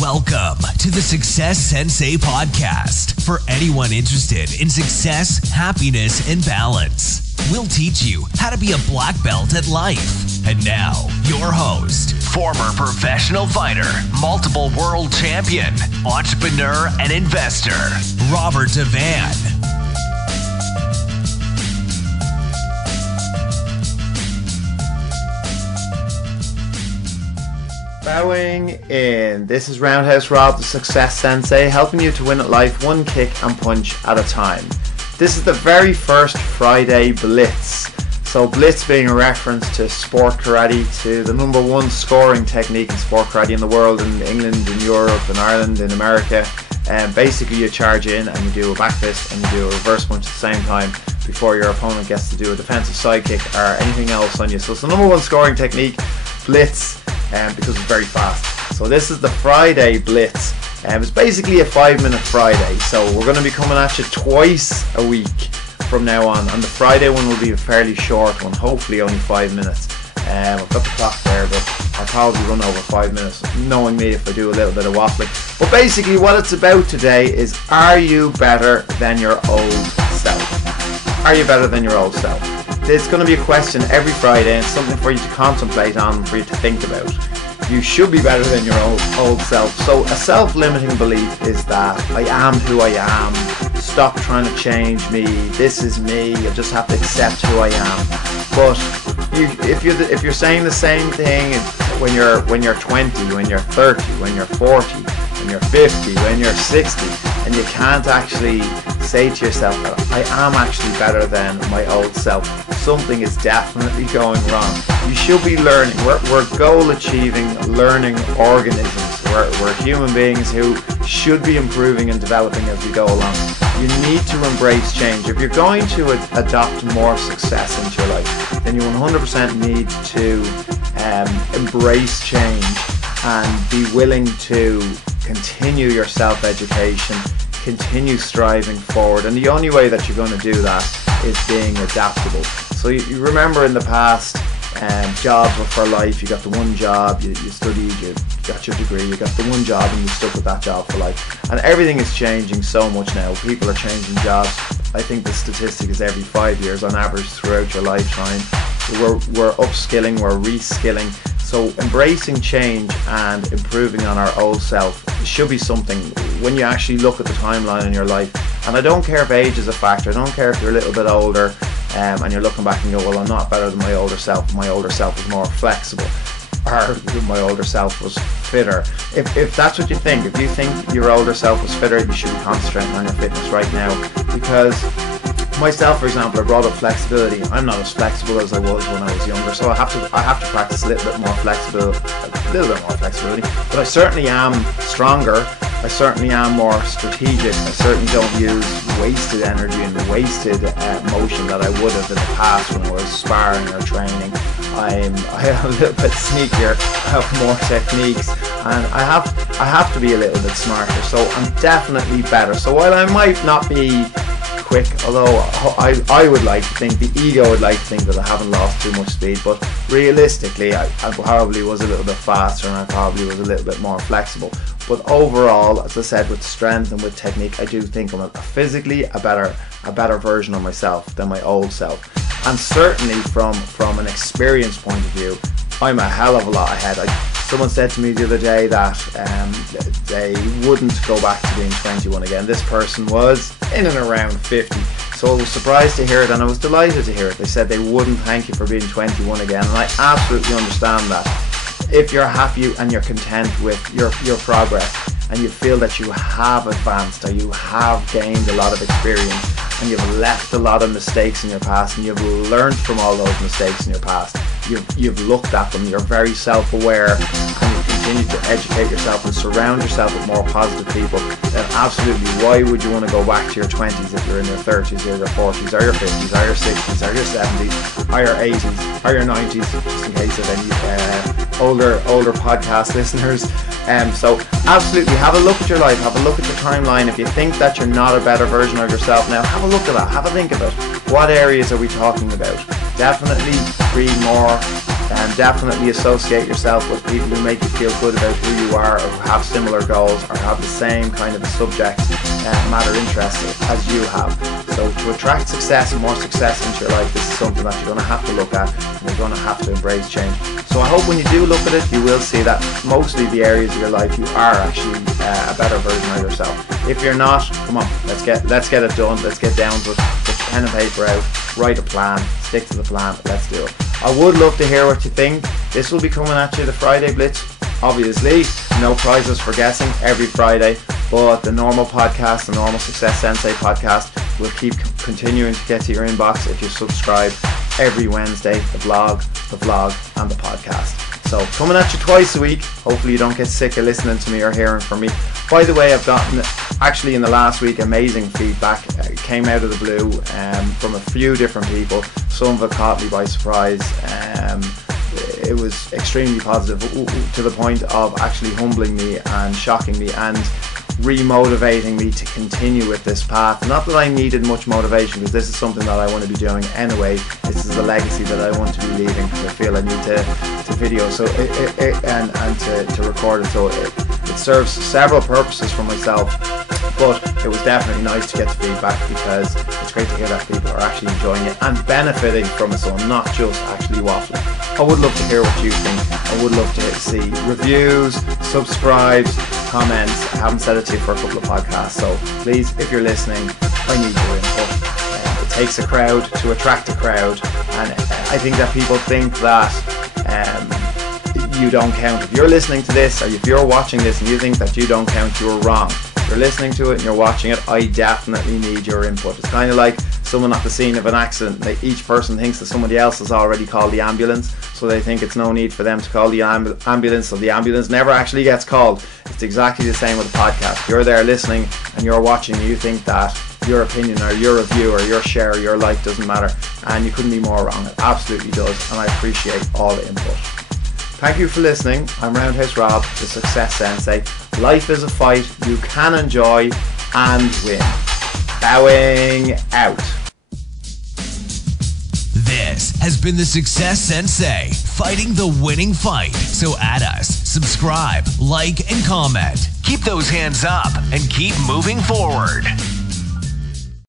Welcome to the Success Sensei podcast for anyone interested in success, happiness, and balance. We'll teach you how to be a black belt at life. And now, your host, former professional fighter, multiple world champion, entrepreneur, and investor, Robert Devane. Bowing in. This is Roundhouse Rob, the Success Sensei, helping you to win at life one kick and punch at a time. This is the very first Friday Blitz. So Blitz being a reference to sport karate, to the number one scoring technique in sport karate in the world, in England, in Europe, in Ireland, in America. And basically you charge in and you do a back fist and you do a reverse punch at the same time before your opponent gets to do a defensive side kick or anything else on you. So it's the number one scoring technique, Blitz. Because it's very fast. So this is the Friday Blitz. It's basically a 5-minute Friday. So we're going to be coming at you twice a week from now on. And the Friday one will be a fairly short one, hopefully only 5 minutes. I've got the clock there, but I'll probably run over 5 minutes, knowing me if I do a little bit of waffling. But basically what it's about today is, are you better than your old self? Are you better than your old self? It's going to be a question every Friday, and something for you to contemplate on, for you to think about. You should be better than your old self. So a self-limiting belief is that I am who I am. Stop trying to change me. This is me. I just have to accept who I am. But if you're saying the same thing when you're 20, when you're 30, when you're 40, when you're 50, when you're 60, and you can't actually say to yourself that I am actually better than my old self, something is definitely going wrong. You should be learning. We're goal-achieving, learning organisms. We're human beings who should be improving and developing as we go along. You need to embrace change. If you're going to adopt more success into your life, then you 100% need to embrace change and be willing to continue your self-education, continue striving forward. And the only way that you're going to do that is being adaptable. So you remember in the past, jobs were for life. You got the one job, you studied, you got your degree, you got the one job, and you stuck with that job for life. And everything is changing so much now. People are changing jobs. I think the statistic is every 5 years on average throughout your lifetime. We're upskilling, we're reskilling. So embracing change and improving on our old self should be something when you actually look at the timeline in your life. And I don't care if age is a factor. I don't care if you're a little bit older and you're looking back and go, well, I'm not better than my older self. My older self was more flexible, or my older self was fitter. If that's what you think, if you think your older self was fitter, you should be concentrating on your fitness right now. Because myself, for example, I brought up flexibility. I'm not as flexible as I was when I was younger, so I have to practice a little bit more flexibility. But I certainly am stronger. I certainly am more strategic. I certainly don't use wasted energy and wasted motion that I would have in the past when I was sparring or training. I am a little bit sneakier. I have more techniques, and I have to be a little bit smarter. So I'm definitely better. So while I might not be quick, although I would like to think, the ego would like to think that I haven't lost too much speed, but realistically I probably was a little bit faster and I probably was a little bit more flexible. But overall, as I said, with strength and with technique, I do think I'm physically a better version of myself than my old self. And certainly from an experience point of view, I'm a hell of a lot ahead. Someone said to me the other day that they wouldn't go back to being 21 again. This person was in and around 50. So I was surprised to hear it, and I was delighted to hear it. They said they wouldn't thank you for being 21 again, and I absolutely understand that. If you're happy and you're content with your progress, and you feel that you have advanced, or you have gained a lot of experience, and you've left a lot of mistakes in your past, and you've learned from all those mistakes in your past, you've looked at them, you're very self-aware, and you continue to educate yourself and surround yourself with more positive people, then absolutely, why would you want to go back to your 20s if you're in your 30s or your 40s or your 50s or your 60s or your 70s or your 80s or your 90s, just in case of any older podcast listeners. So absolutely, have a look at your life, have a look at your timeline. If you think that you're not a better version of yourself now, have a look at that, have a think about what areas are we talking about. Definitely breathe more Definitely associate yourself with people who make you feel good about who you are, or who have similar goals, or have the same kind of a subject matter interest as you have. So to attract success and more success into your life, this is something that you're going to have to look at, and you're going to have to embrace change. So I hope when you do look at it, you will see that mostly the areas of your life you are actually a better version of yourself. If you're not, come on, let's get it done. Let's get down to it. Put pen and paper out, write a plan, stick to the plan. Let's do it. I would love to hear what you think. This will be coming at you, the Friday Blitz. Obviously, no prizes for guessing every Friday, but the normal podcast, the normal Success Sensei podcast, will keep continuing to get to your inbox if you subscribe every Wednesday. The blog, the vlog, and the podcast. So coming at you twice a week. Hopefully you don't get sick of listening to me or hearing from me. By the way, I've gotten, actually in the last week, amazing feedback. It came out of the blue from a few different people. Some of it caught me by surprise. It was extremely positive, to the point of actually humbling me and shocking me and re-motivating me to continue with this path. Not that I needed much motivation, because this is something that I want to be doing anyway. This is a legacy that I want to be leaving, because I feel I need to video and to record it. So it serves several purposes for myself, but it was definitely nice to get the feedback, because it's great to hear that people are actually enjoying it and benefiting from it, so I'm not just actually waffling. I would love to hear what you think. I would love to see reviews, subscribes, comments. I haven't said it to you for a couple of podcasts, so please, if you're listening, I need your input. It takes a crowd to attract a crowd, and I think that people think that you don't count. If you're listening to this, or if you're watching this and you think that you don't count, you're wrong. If you're listening to it and you're watching it, I definitely need your input. It's kind of like someone at the scene of an accident. Each person thinks that somebody else has already called the ambulance, so they think it's no need for them to call the ambulance, so the ambulance never actually gets called. It's exactly the same with a podcast. You're there listening and you're watching, and you think that your opinion or your review or your share or your like doesn't matter, and you couldn't be more wrong. It absolutely does, and I appreciate all the input. Thank you for listening. I'm Roundhouse Rob, the Success Sensei. Life is a fight you can enjoy and win. Bowing out. This has been the Success Sensei, fighting the winning fight. So add us, subscribe, like, and comment. Keep those hands up and keep moving forward.